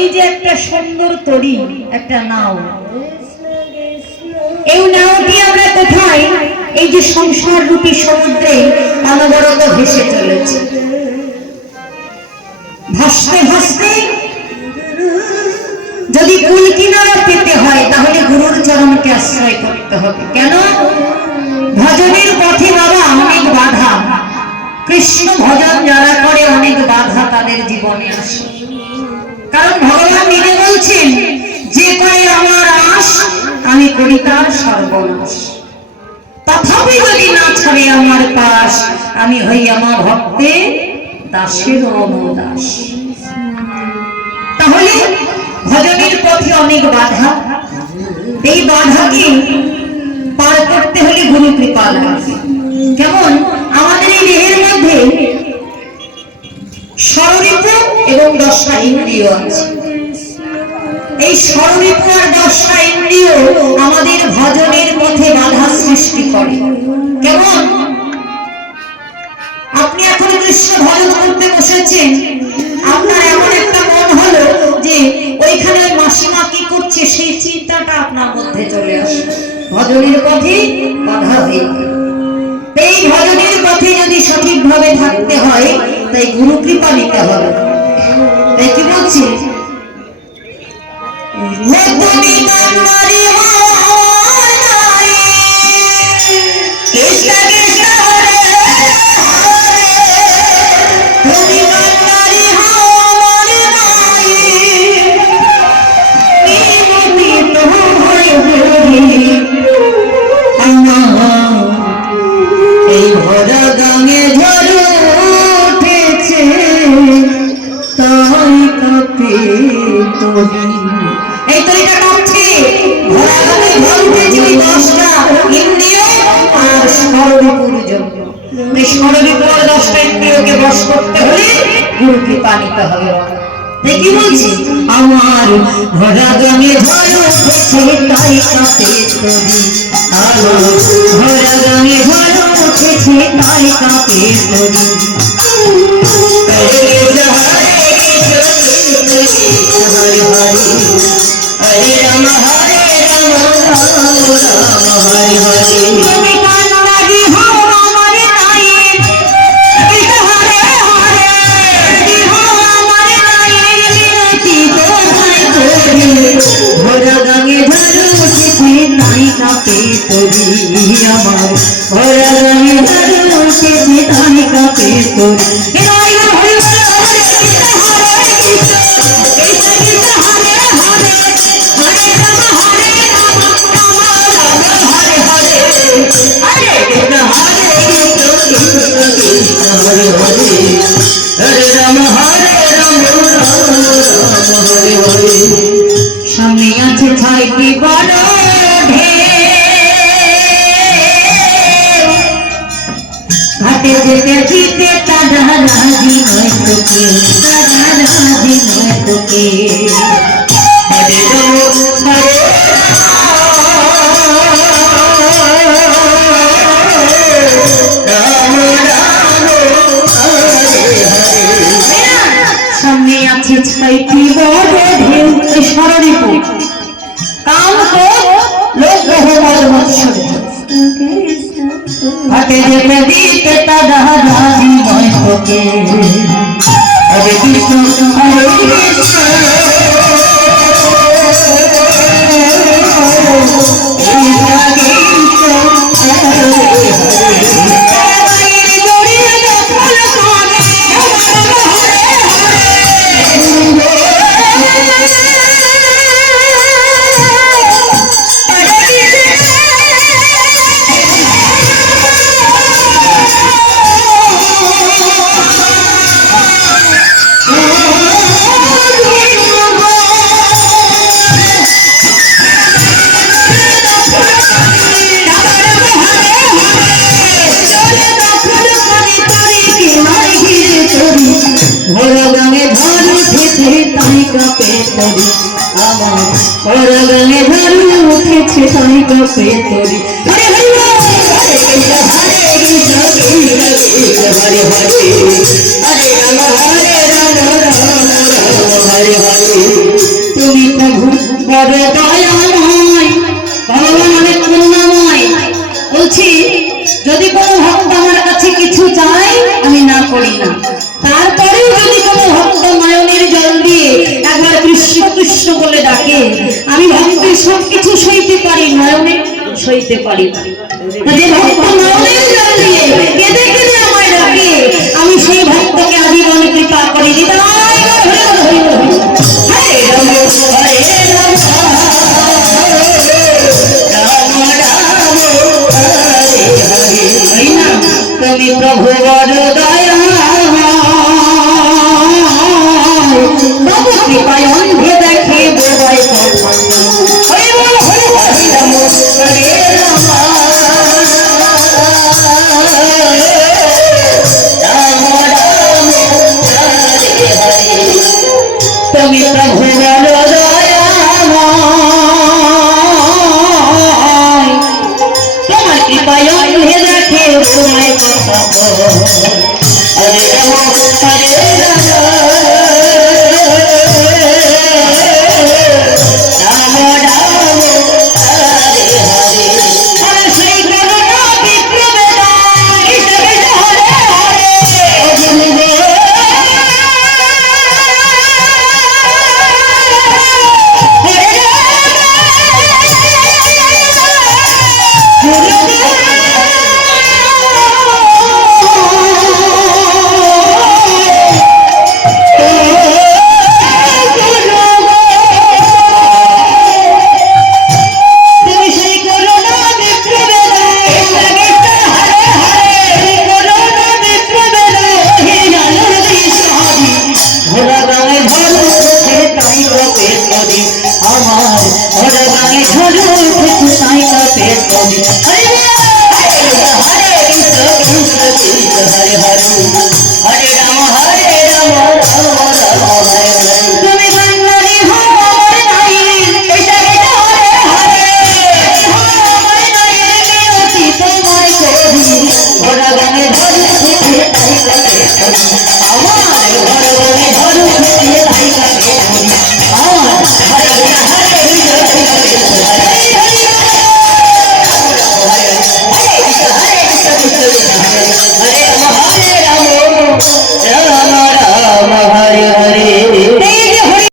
এই যে একটা সুন্দর তরি, একটা নাও। এই নাওটি আমরা কোথায়? এই যে সংসার রূপী সমুদ্রে অনবরত ভেসে চলেছে। ভাসতে ভাসতে যদি কুল কিনারা পেতে হয়, তাহলে গুরুর চরণকে আশ্রয় করতে হবে। কেন? ভজনের পথে বাবা অনেক বাধা। কৃষ্ণ ভজন যারা করে, অনেক বাধা তাদের জীবনে আসে। কারণ ভগবান নিজে বলছেন, যে করে আমার আশ, আমি করি তার সর্বনাশ। তথাপি যদি না ছাড়ে আমার পাশ, আমি হই আমার ভক্তে দাসের অনুদাস তাহলে ভজনের পথে অনেক বাধা। এই বাধাকে পার করতে হলে গুরু কৃপা লাগবে কেমন? আমাদের এই দেহের মধ্যে এবং দশটা ইন্দ্রিয় আছে। এই স্বরূপ দশটা ইন্দ্রিয় আমাদের ভজনের পথে বাধা সৃষ্টি করে। কেমন? আপনি এখন কৃষ্ণ ভজন করতে বসেছেন? আপনার এমন একটা মন হলো যে ওইখানে ওই মাসিমা কি করছে সেই চিন্তাটা আপনার মধ্যে চলে আসে ভজনের পথে বাধা হয়ে এই ভজনের পথে যদি সঠিকভাবে থাকতে হয়, তাই গুরু কৃপা নিতে হবে। কি বলছি সর্বপুর দশটা ইন্দ্রিয়কে বশ করতে হলে গুরু পানিতে হবে। দেখি বলছি? আমার ভরা গ্রামে উঠেছে, তাই কাঁপে তরি আলো। ভরা গ্রামে ঝড় উঠেছে, তাই কাঁপে তরি কাঁপে ঘাটে যেতে দিতে তারা রাজি নয় তোকে তারা রাজি নয় তোকে। ঘটে যেতে দিতে তারা তরি আমার করলে গাঙে উঠেছে তাই কাপে তরি সইতে পারি না। যে ভক্ত নয়নের